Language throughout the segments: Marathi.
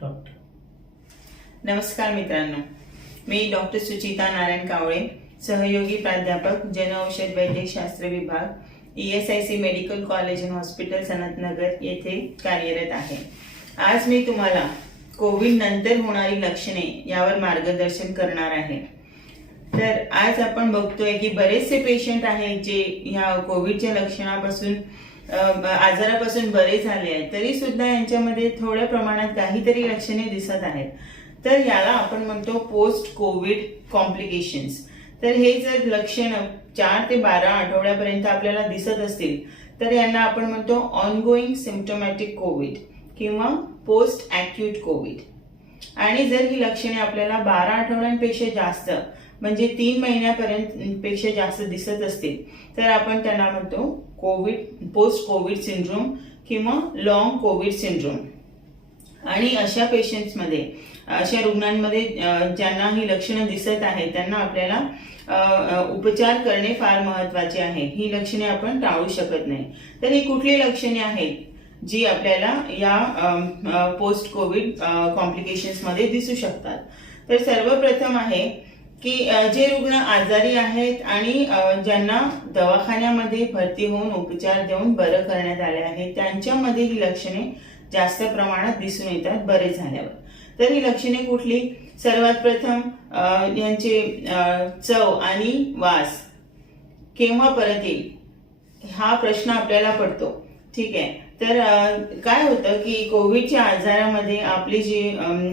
डॉक्टर. नमस्कार मित्रांनो, मी डॉक्टर सुचिता नारायण कावळे, सहयोगी प्राध्यापक जनऔषध वैद्यकशास्त्र विभाग, ESIC medical college and hospital Sanathnagar येथे कार्यरत आहे. आज मी तुम्हाला कोविड नंतर होणारी लक्षणे यावर मार्गदर्शन करणार आहे. तर आज आपण बघतोय की बरेचसे पेशंट आहेत जे ह्या कोविडच्या लक्षणापासून आजारापासून बरे झाले आहेत, तरी सुद्धा यांच्यामध्ये थोड्या प्रमाणात काहीतरी लक्षणे दिसत आहेत. तर याला आपण म्हणतो पोस्ट कोविड कॉम्प्लिकेशन्स. तर हे जर लक्षण 4 ते 12 आठवड्यापर्यंत आपल्याला दिसत असतील तर यांना आपण म्हणतो ऑनगोईंग सिम्प्टोमॅटिक कोविड किंवा पोस्ट ॲक्यूट कोविड. आणि जर ही लक्षणे आपल्याला 12 आठवड्यांपेक्षा जास्त म्हणजे 3 महिन्यापर्यंत पेक्षा जास्त दिसत असतील तर आपण त्यांना म्हणतो पोस्ट कोविड सिंड्रोम किंवा लॉंग कोविड सिंड्रोम. आणि अशा पेशंट्समध्ये, अशा रुग्णांमध्ये ज्यांना ही लक्षणं दिसत आहेत त्यांना आपल्याला उपचार करणे फार महत्वाचे आहे. ही लक्षणे आपण टाळू शकत नाही. तर ही कुठली लक्षणे आहेत जी आपल्याला या पोस्ट कोविड कॉम्प्लिकेशन्स मध्ये दिसू शकतात? तर सर्वप्रथम आहे की जे रुग्ण आजारी आहेत आणि ज्यांना दवाखान्यामध्ये भरती होऊन उपचार देऊन बरं करण्यात आले आहे त्यांच्यामध्ये ही लक्षणे जास्त प्रमाणात दिसून येतात बरे झाल्यावर. तर ही लक्षणे कुठली? सर्वात प्रथम यांचे चव आणि वास केव्हा परत येईल हा प्रश्न आपल्याला पडतो. ठीक आहे. तर काय होतं की कोविडच्या आजारामध्ये आपले जे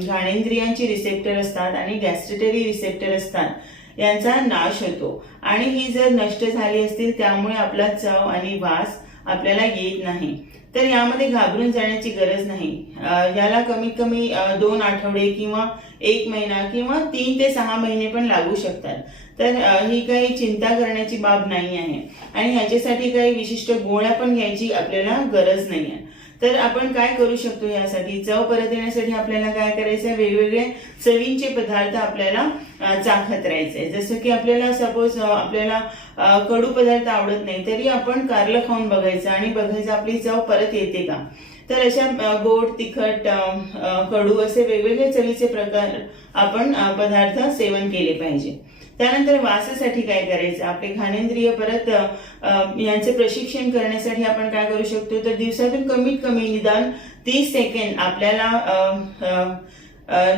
घाणेंद्रियांचे रिसेप्टर असतात आणि गॅस्ट्रेटरी रिसेप्टर असतात यांचा नाश होतो. आणि ही जर नष्ट झाली असतील त्यामुळे आपला चव आणि वास आपल्याला येत नाही. तर यामध्ये घाबरून जाण्याची गरज नाही. याला कमीत कमी 2 आठवडे किंवा 1 महिना किंवा 3 ते 6 महिने पण लागू शकतात. तर ही काही चिंता करण्याची बाब नाही आहे. आणि ह्याच्यासाठी काही विशिष्ट गोळ्या पण घ्यायची आपल्याला गरज नाही आहे. तर आपण काय करू शकतो यासाठी? चव परत येण्यासाठी आपल्याला काय करायचं? वेगवेगळे चवींचे पदार्थ आपल्याला चाखत राहायचे. जसं की आपल्याला सपोज आपल्याला कडू पदार्थ आवडत नाही तरी आपण कारलं खाऊन बघायचं आणि बघायचं आपली चव परत येते का. तर अशा गोड, तिखट, कडू असे वेगवेगळे चवीचे प्रकार आपण पदार्थ सेवन केले पाहिजे. त्यानंतर वासासाठी काय करायचं? आपले घाणेंद्रिय परत यांचे प्रशिक्षण करण्यासाठी आपण काय करू शकतो? तर दिवसातून कमीत कमी निदान 30 सेकंद आपल्याला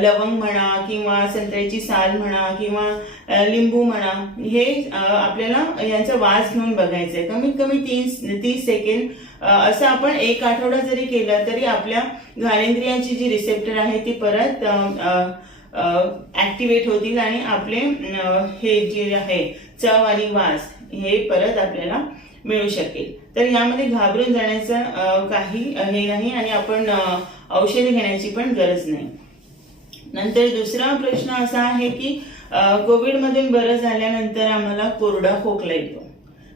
लवंग म्हणा किंवा संत्र्याची साल म्हणा किंवा लिंबू म्हणा हे आपल्याला यांचा वास घेऊन बघायचंय. कमीत कमी 30 सेकंद असं आपण 1 आठवडा जरी केलं तरी आपल्या घाणेंद्रियांची जी रिसेप्टर आहे ती परत ऍक्टिव्हेट होतील आणि आपले हे जे आहे चव आणि वास हे परत आपल्याला मिळू शकेल. तर यामध्ये घाबरून जाण्याचं काही हे नाही आणि आपण औषधे घेण्याची पण गरज नाही. नंतर दुसरा प्रश्न असा आहे की कोविड मधून बरं झाल्यानंतर आम्हाला कोरडा खोकला येतो.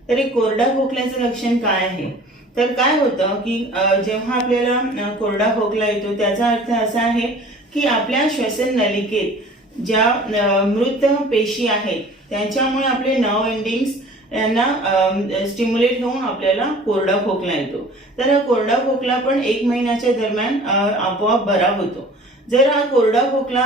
तर हे कोरडा खोकल्याचं लक्षण काय आहे? तर काय होतं की जेव्हा आपल्याला कोरडा खोकला येतो त्याचा अर्थ असा आहे की आपल्या श्वसन नलिकेत ज्या मृत पेशी आहेत त्यांच्यामुळे आपले नर्व एंडिंग्स यांना स्टिम्युलेट होऊन आपल्याला कोरडा खोकला येतो. तर हा कोरडा खोकला पण 1 महिन्याच्या दरम्यान आपोआप बरा होतो. जर हा कोरडा खोकला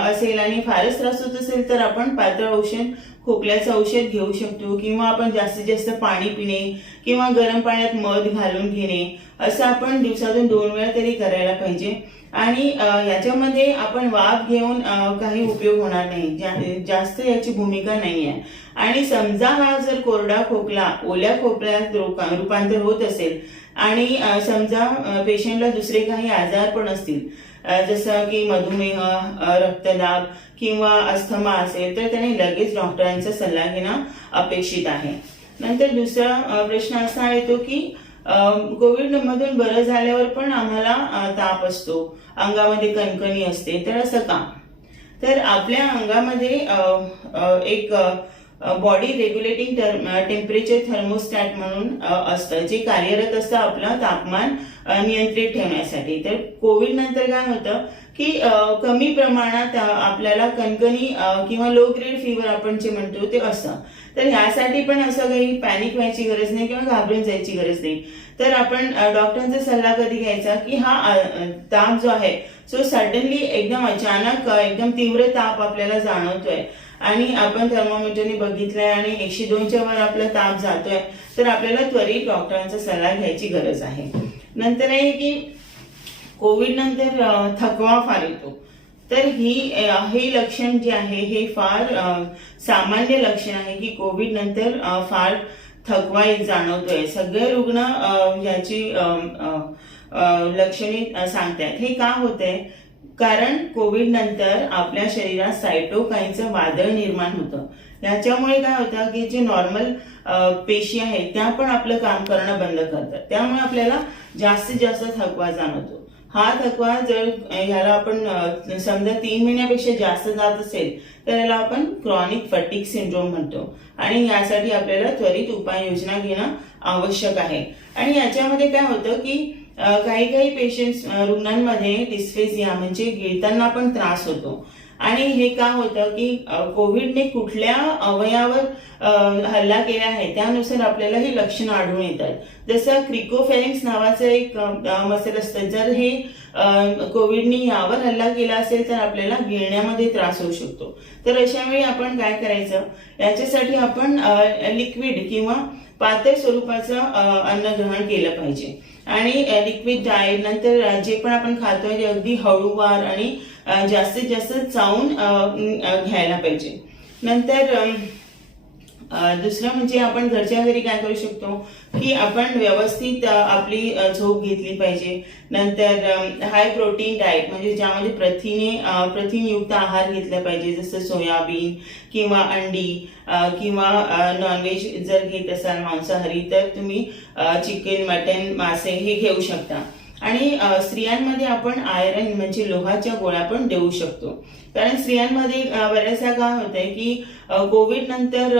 असेल आणि फारच त्रास होत असेल तर आपण पातळ औषध, खोकल्याचं औषध घेऊ शकतो किंवा आपण जास्तीत जास्त पाणी पिणे किंवा गरम पाण्यात मध घालून घेणे असं आपण दिवसातून 2 वेळा तरी करायला पाहिजे. आणि याच्यामध्ये आपण वाफ घेऊन काही उपयोग होणार नाही, जास्त याची भूमिका नाही आहे. आणि समजा हा जर कोरडा खोकला ओल्या खोकल्यात रूपांतर होत असेल आणि समजा पेशंटला दुसरे काही आजार पण असतील जसं की मधुमेह, रक्तदाब किंवा अस्थमा असेल तर त्याने लगेच डॉक्टरांचा सल्ला घेणं अपेक्षित आहे. नंतर दुसरा प्रश्न असा येतो की कोविड मधून बरं झाल्यावर पण आम्हाला ताप असतो, अंगामध्ये कणकणी असते, तर असं का? तर आपल्या अंगामध्ये एक बॉडी रेग्युलेटिंग टेम्परेचर थर्मोस्टॅट म्हणून असतं जे कार्यरत असतं आपलं तापमान नियंत्रित ठेवण्यासाठी. तर कोविड नंतर काय होतं की कमी प्रमाणात आपल्याला कणकणी किंवा लो ग्रेड फीवर आपण जे म्हणतो ते असतं. तर ह्यासाठी पण असं काही पॅनिक व्हायची गरज नाही किंवा घाबरून जायची गरज नाही. तर आपण डॉक्टरांचा सल्ला कधी घ्यायचा की हा ताप जो आहे सो सडनली एकदम अचानक एकदम तीव्र ताप आपल्याला जाणवतोय आणि आपण थर्मोमीटरने बघितलंय आणि 102च्या वर आपला ताप जातोय, तर आपल्याला त्वरित डॉक्टरांचा सल्ला घ्यायची गरज आहे. नंतर आहे की कोविड नंतर थकवा फार येतो. तर हे लक्षण जे आहे हे फार सामान्य लक्षण आहे की कोविड नंतर फार थकवा जाणवतोय. सगळे रुग्ण याची लक्षणे सांगतात. हे का होतंय? कारण कोविड नंतर आपल्या शरीरात सायटोकाईनचं वादळ निर्माण होतं. याच्यामुळे काय होतं की जे नॉर्मल पेशी आहेत त्या पण आपलं काम करणं बंद करतात. त्यामुळे आपल्याला जास्तीत जास्त थकवा जाणवतो. हा थकवा जर ह्याला आपण समजा 3 महिन्यापेक्षा जास्त जात असेल तर याला आपण क्रॉनिक फटीग सिंड्रोम म्हणतो आणि यासाठी आपल्याला त्वरित उपाययोजना घेणं आवश्यक आहे. आणि याच्यामध्ये काय होतं की काही पेशंट्स रुग्णांमध्ये डिस्फेजिया म्हणजे गिळताना पण त्रास होतो. आणि हे का होतं की कोविडने कुठल्या अवयवावर हल्ला केला आहे त्यानुसार आपल्याला ही लक्षणं आढळून येतात. जसं क्रिकोफेरिंग्स नावाचं एक मसल असतं. जर हे कोविडने यावर हल्ला केला असेल तर आपल्याला गिळण्यामध्ये त्रास होऊ शकतो. तर अशा वेळी आपण काय करायचं, याच्यासाठी आपण लिक्विड किंवा पातळ स्वरूपाचं अन्न ग्रहण केलं पाहिजे. आणि लिक्विड डाएट नंतर जे पण आपण खातोय ते अगदी हळूवार आणि जास्तीत जास्त चावून घ्यायला पाहिजे. नंतर दुसरं म्हणजे आपण घरच्या घरी काय करू शकतो की आपण व्यवस्थित आपली झोप घेतली पाहिजे. नंतर हाय प्रोटीन डाएट म्हणजे ज्यामध्ये प्रथिनयुक्त आहार घेतला पाहिजे, जसं सोयाबीन किंवा अंडी किंवा नॉनव्हेज जर घेत असाल मांसाहारी तर तुम्ही चिकन, मटन, मासे हे घेऊ शकता. आणि स्त्रियांमध्ये आपण आयरन म्हणजे लोहाच्या गोळ्या पण देऊ शकतो. कारण स्त्रियांमध्ये बऱ्याचदा काय होतंय की कोविड नंतर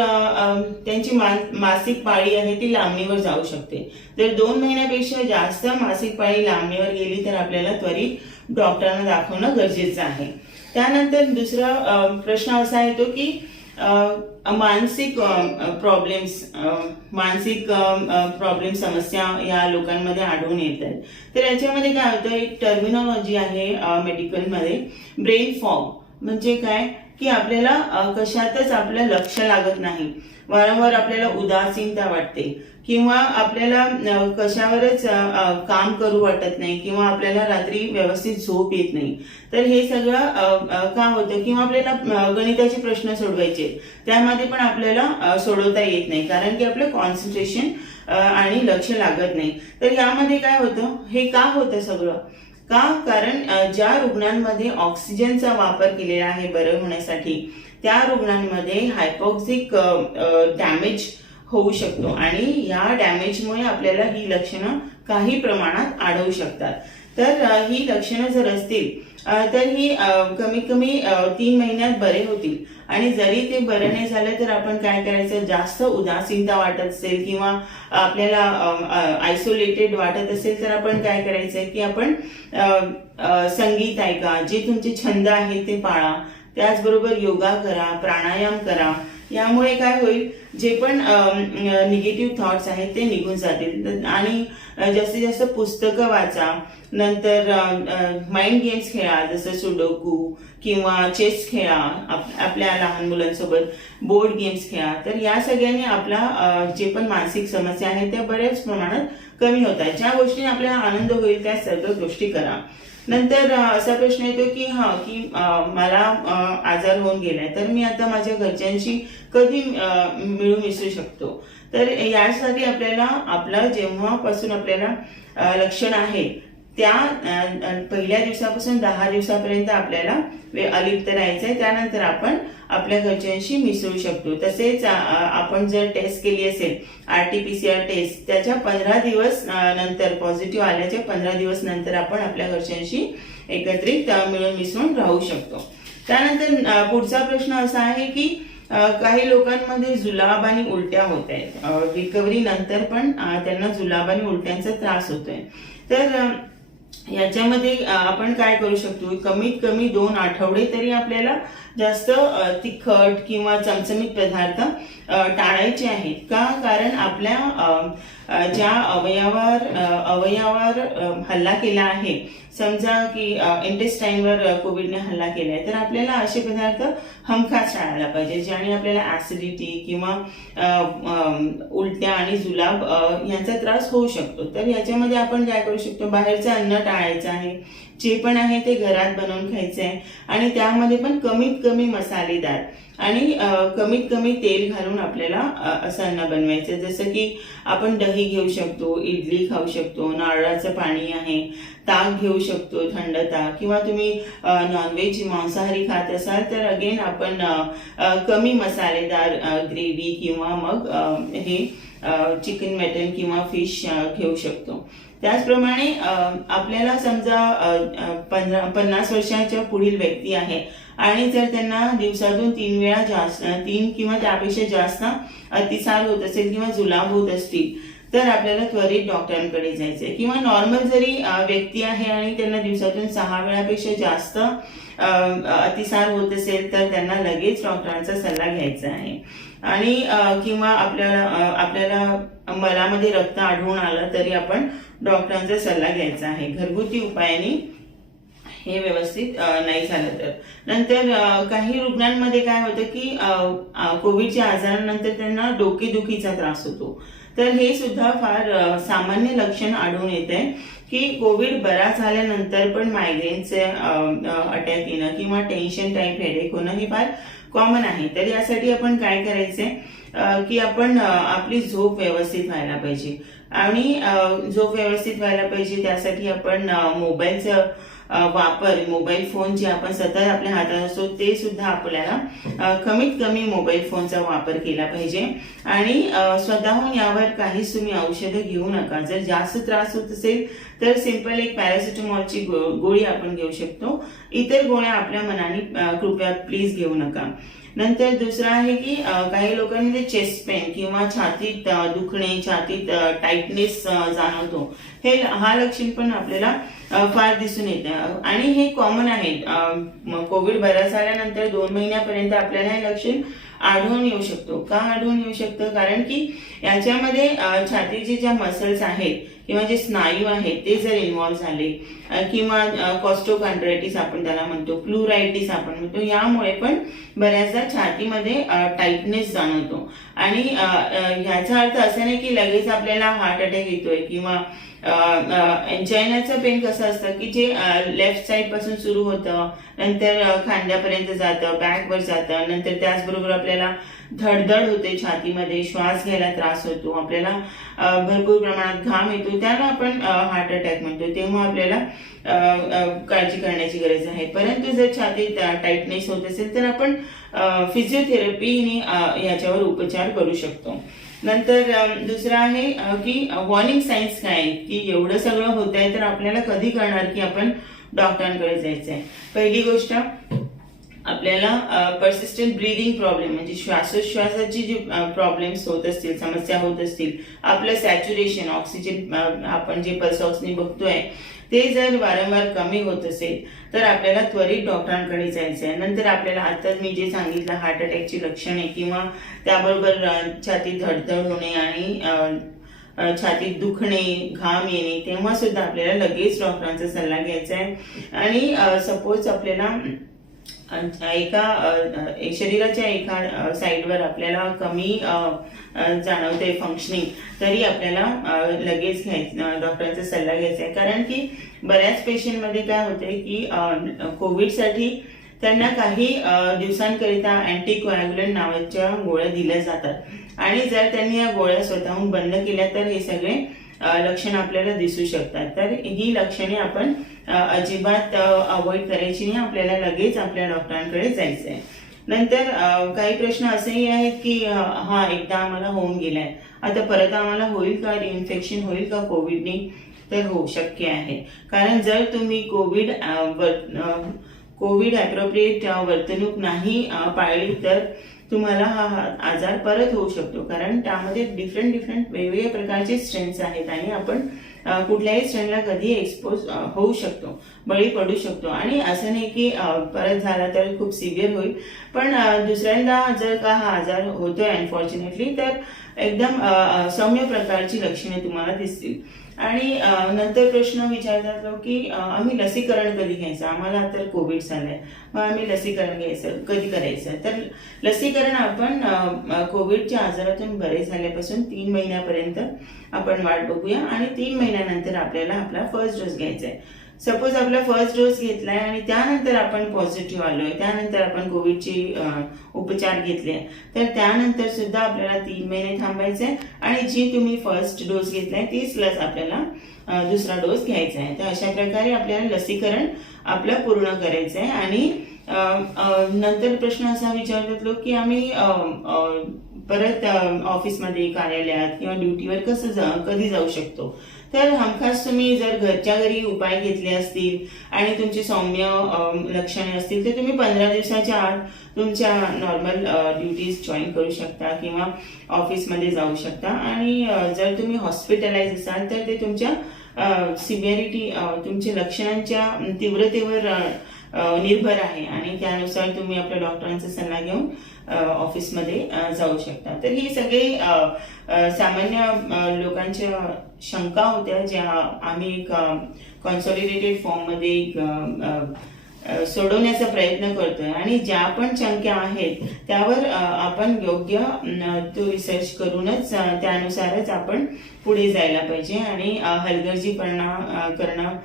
त्यांची मासिक पाळी आहे ती लांबणीवर जाऊ शकते. जर 2 महिन्यापेक्षा जास्त मासिक पाळी लांबणीवर गेली तर आपल्याला त्वरित डॉक्टरांना दाखवणं गरजेचं आहे. त्यानंतर दुसरा प्रश्न असा येतो की मानसिक प्रॉब्लेम समस्या या लोकांमध्ये आढळून येतात. तर याच्यामध्ये काय होतं, एक टर्मिनॉलॉजी आहे मेडिकलमध्ये, ब्रेन फॉग. म्हणजे काय की आपल्याला कशातच आपलं लक्ष लागत नाही, वारंवार आपल्याला उदासीनता वाटते किंवा आपल्याला कशावरच काम करू वाटत नाही किंवा आपल्याला रात्री व्यवस्थित झोप येत नाही. तर हे सगळं का होतं किंवा आपल्याला गणिताचे प्रश्न सोडवायचे त्यामध्ये पण आपल्याला सोडवता येत नाही कारण की आपलं कॉन्सन्ट्रेशन आणि लक्ष लागत नाही. तर यामध्ये काय होतं, हे का होतं सगळं का? कारण ज्या रुग्णांमध्ये ऑक्सिजनचा वापर केलेला आहे बरं होण्यासाठी त्या रुग्णांमध्ये हायपॉक्सिक डॅमेज होऊ शकतो आणि या डॅमेजमुळे आपल्याला ही लक्षणं काही प्रमाणात आढळू शकतात. तर ही लक्षणं जर असतील तर ही कमीत कमी 3 महिन्यात बरे होतील. आणि जरी ते बरं नाही झालं तर आपण काय करायचं, जास्त उदासीनता वाटत असेल किंवा आपल्याला आयसोलेटेड वाटत असेल तर आपण काय करायचंय की आपण संगीत ऐका, जे तुमचे छंद आहे ते पाळा, त्याचबरोबर योगा करा, प्राणायाम करा. यामुळे काय होईल, जे पण निगेटिव्ह थॉट्स आहेत ते निघून जातील. आणि जास्तीत जास्त पुस्तकं वाचा. नंतर माइंड गेम्स खेळा, जसं सुडोकू किंवा चेस खेळा आपल्या लहान मुलांसोबत, बोर्ड गेम्स खेळा. तर या सगळ्यांनी आपला जे पण मानसिक समस्या आहेत त्या बऱ्याच प्रमाणात कमी होतात. ज्या गोष्टीने आपल्याला आनंद होईल त्या सर्व गोष्टी करा. नंतर असा प्रश्न येतो की मला आजार होऊन गेलाय तर मी आता माझ्या घरच्यांशी कधी मिळून मिसळू शकतो. तर यासाठी आपल्याला आपला जेव्हापासून आपल्याला लक्षण आहे त्या पहिल्या दिवसापासून 10 दिवसापर्यंत आपल्याला अलिप्त राहायचंय. त्यानंतर आपण आपल्या घरच्यांशी मिसळू शकतो. तसेच आपण जर टेस्ट केली असेल RT-PCR टेस्ट, त्याच्या 15 दिवस नंतर पॉझिटिव्ह आल्याच्या 15 दिवस नंतर आपण आपल्या घरच्यांशी एकत्रित मिळून मिसळून राहू शकतो. त्यानंतर पुढचा प्रश्न असा आहे की काही लोकांमध्ये जुलाब आणि उलट्या होत आहेत. रिकव्हरी नंतर पण त्यांना जुलाब आणि उलट्यांचा त्रास होतोय. तर याच्यामध्ये आपण काय करू शकतो, कमीत कमी 2 आठवडे तरी आपल्याला जास्त तिखट किंवा चमचमीत पदार्थ टाळायचे आहेत. का? कारण आपल्या ज्या अवयवावर हल्ला केला आहे, समजा की इंटेस्टाईनवर कोविडने हल्ला केलाय, तर आपल्याला असे पदार्थ हमखास टाळायला पाहिजे ज्याने आपल्याला ऍसिडिटी किंवा उलट्या आणि जुलाब यांचा त्रास होऊ शकतो. तर याच्यामध्ये आपण काय करू शकतो, बाहेरचं अन्न टाळायचं आहे, जे पण आहे ते घरात बनवून खायचं आहे आणि त्यामध्ये पण कमीत कमी मसालेदार आणि कमीत कमी तेल घालून आपल्याला असं अन्न बनवायचं. जसं की आपण दही घेऊ शकतो, इडली खाऊ शकतो, नारळाचं पाणी आहे, ताक घेऊ शकतो, थंड ताक, किंवा तुम्ही नॉनव्हेज मांसाहारी खात असाल तर अगेन आपण कमी मसालेदार ग्रेव्ही किंवा मग हे चिकन, मटन किंवा फिश घेऊ शकतो. त्याचप्रमाणे आपल्याला समजा 50 वर्षांच्या पुढील व्यक्ती आहे आणि जर त्यांना दिवसातून 3 वेळा जास्त 3 किंवा त्यापेक्षा जास्त अतिसार होत असेल किंवा जुलाब होत असतील तर आपल्याला त्वरित डॉक्टरांकडे जायचंय. किंवा नॉर्मल जरी व्यक्ती आहे आणि त्यांना दिवसातून 6 वेळापेक्षा जास्त अतिसार होत असेल तर त्यांना लगेच डॉक्टरांचा सल्ला घ्यायचा आहे. आणि किंवा आपल्याला मलामध्ये रक्त आढळून आलं तरी आपण डॉक्टरांचा सल्ला घ्यायचा आहे. घरगुती उपायाने हे व्यवस्थित नाही झालं तर. नंतर काही रुग्णांमध्ये काय होतं की कोविडच्या आजारानंतर त्यांना डोकेदुखीचा त्रास होतो. तर हे सुद्धा फार सामान्य लक्षण आढळून येत आहे की कोविड बरा झाल्यानंतर पण मायग्रेनचे अटॅक येणं किंवा टेन्शन टाईप हेडेक होणं हे फार कॉमन आहे. तर यासाठी आपण काय करायचंय की आपण आपली झोप व्यवस्थित व्हायला पाहिजे आणि झोप व्यवस्थित व्हायला पाहिजे त्यासाठी आपण मोबाईलचं वापर, मोबाईल फोन जे आपण सतत आपल्या हातात असतो ते सुद्धा आपल्याला कमीत कमी मोबाईल फोनचा वापर केला पाहिजे. आणि स्वतःहून यावर काहीच तुम्ही औषधं घेऊ नका. जर जास्त त्रास होत असेल तर सिंपल एक पॅरासिटामॉलची गोळी आपण घेऊ शकतो. इतर गोळ्या आपल्या मनाने कृपया प्लीज घेऊ नका. नंतर दुसरं आहे की काही लोकांमध्ये चेस्ट पेन किंवा छातीत दुखणे, छातीत टाईटनेस जाणवतो. हा लक्षण पण आपल्याला फार दिसून येतं आणि हे कॉमन आहे. कोविड बरा झाल्यानंतर 2 महिन्यापर्यंत आपल्याला हे लक्षण आढळून येऊ शकतो. का आढळून येऊ शकतं? कारण की याच्यामध्ये छातीचे ज्या मसल्स आहेत किंवा जे स्नायू आहेत ते जर इन्व्हॉल्व झाले किंवा कॉस्टोकॉन्ड्रायटिस आपण त्याला म्हणतो, प्लुरायटिस आपण म्हणतो, यामुळे पण बऱ्याचदा छातीमध्ये टाईटनेस जाणवतो. आणि ह्याचा अर्थ असा नाही की लगेच आपल्याला हार्ट अटॅक येतोय किंवा एन्जायनाचं पेन कसं असतं की जे लेफ्ट साइड पासून सुरू होतं, नंतर खांद्यापर्यंत जातं, बॅकवर जातं, नंतर त्याचबरोबर आपल्याला धडधड होते छातीमध्ये, श्वास घ्यायला त्रास होतो, आपल्याला भरपूर प्रमाणात घाम येतो, त्याला आपण हार्ट अटॅक म्हणतो. तेव्हा आपल्याला काळजी करण्याची गरज आहे. परंतु जर छातीत टाईटनेस होत असेल तर आपण फिजिओथेरपीने याच्यावर उपचार करू शकतो. नंतर दुसरं आहे की वॉर्निंग साईन्स काय आहे की एवढं सगळं होत आहे तर आपल्याला कधी कळणार की आपण डॉक्टरांकडे जायचं आहे. पहिली गोष्ट, आपल्याला पर्सिस्टंट ब्रीदिंग प्रॉब्लेम म्हणजे श्वासोच्छवासाची जी प्रॉब्लेम्स होत असतील, समस्या होत असतील, आपलं सॅच्युरेशन ऑक्सिजन आपण जे पल्स ऑक्सिजन बघतोय ते जर वारंवार कमी होत असेल तर आपल्याला त्वरित डॉक्टरांकडे जायचं आहे. नंतर आपल्याला आता मी जे सांगितलं हार्ट अटॅकची लक्षणे किंवा त्याबरोबर छातीत धडधड होणे आणि छातीत दुखणे, घाम येणे, तेव्हा सुद्धा आपल्याला लगेच डॉक्टरांचा सल्ला घ्यायचा आहे. आणि सपोज आपल्याला शरीराच्या एका साईडवर आपल्याला कमी जाणवते फंक्शनिंग तरी आपल्याला लगेच डॉक्टरांचा सल्ला घ्यायचा आहे. कारण की बऱ्याच पेशंटमध्ये काय होते की कोविडसाठी त्यांना काही दिवसांकरिता अँटीकोॲग्युलंट नावाच्या गोळ्या दिल्या जातात आणि जर त्यांनी या गोळ्या स्वतःहून बंद केल्या तर हे सगळे लक्षण आपल्याला दिसू शकतात. तर ही लक्षणे आपण अजिबात अवॉइड करायची नाही, आपल्याला लगेच आपल्या डॉक्टरांकडे जायचं आहे. नंतर काही प्रश्न असेही आहेत की एकदा आम्हाला होऊन गेलाय, आता परत आम्हाला होईल का, रिइन्फेक्शन होईल का कोविडने? तर हो, शक्य आहे. कारण जर तुम्ही कोविड ॲप्रोप्रिएट वर्तणूक नाही पाळली तर तुम्हाला हा आजार परत होऊ शकतो. कारण त्यामध्ये डिफरंट वेगवेगळ्या प्रकारचे स्ट्रेन्स आहेत आणि आपण कुठल्याही स्ट्रेनला कधी एक्सपोज होऊ शकतो, बळी पडू शकतो. आणि असं नाही की परत झाला तर खूप सिव्हिअर होईल, पण दुसऱ्यांदा जर का हा आजार होतोय अनफॉर्च्युनेटली, तर एकदम सौम्य प्रकारची लक्षणे तुम्हाला दिसतील. आणि नंतर प्रश्न विचारतात लोक की आम्ही लसीकरण कधी घ्यायचं, आम्हाला तर कोविड झालंय, मग आम्ही लसीकरण घ्यायचं कधी करायचं. तर लसीकरण आपण कोविडच्या आजारातून बरे झाल्यापासून 3 महिन्यापर्यंत आपण वाट बघूया, आणि 3 महिन्यानंतर आपल्याला आपला फर्स्ट डोस घ्यायचा आहे. सपोज आपला फर्स्ट डोस घेतलाय आणि त्यानंतर आपण पॉझिटिव्ह आलोय, त्यानंतर आपण कोविडची उपचार घेतले, तर त्यानंतर सुद्धा आपल्याला 3 महिने थांबायचंय, आणि जी तुम्ही फर्स्ट डोस घेतलाय तीच लस आपल्याला दुसरा डोस घ्यायचा आहे. तर अशा प्रकारे आपल्याला लसीकरण आपलं पूर्ण करायचं आहे. आणि नंतर प्रश्न असा विचारतात लोक की आम्ही परत ऑफिसमध्ये, कार्यालयात किंवा ड्युटीवर कधी जाऊ शकतो. तर हमखास तुम्ही जर घरच्या घरी उपाय घेतले असतील आणि तुमची सौम्य लक्षणे असतील, तर तुम्ही 15 दिवसाच्या आत तुमच्या नॉर्मल ड्युटीज जॉईन करू शकता किंवा ऑफिसमध्ये जाऊ शकता. आणि जर तुम्ही हॉस्पिटलाइज असाल तर ते तुमच्या सिव्हिअरिटी, तुमच्या लक्षणांच्या तीव्रतेवर निर्भर आहे, आणि त्यानुसार तुम्ही आपल्या डॉक्टरांचा सल्ला घेऊन ऑफिसमध्ये जाऊ शकता. तर ही सगळी सामान्य लोकांच्या शंका होत्या, ज्या आम्ही एक कॉन्सॉलिडेटेड फॉर्ममध्ये सोडवण्याचा प्रयत्न करतोय. आणि ज्या पण शंका आहेत त्यावर आपण योग्य तो रिसर्च करूनच त्यानुसारच आपण पुढे जायला पाहिजे. आणि हलगर्जीपणा करणं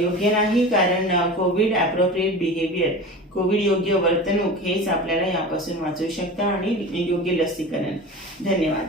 योग्य नाही, कारण कोविड ॲप्रोप्रिएट बिहेवियर, कोविड योग्य वर्तणूक हेच आपल्याला यापासून वाचवू शकतं, आणि योग्य लसीकरण. धन्यवाद.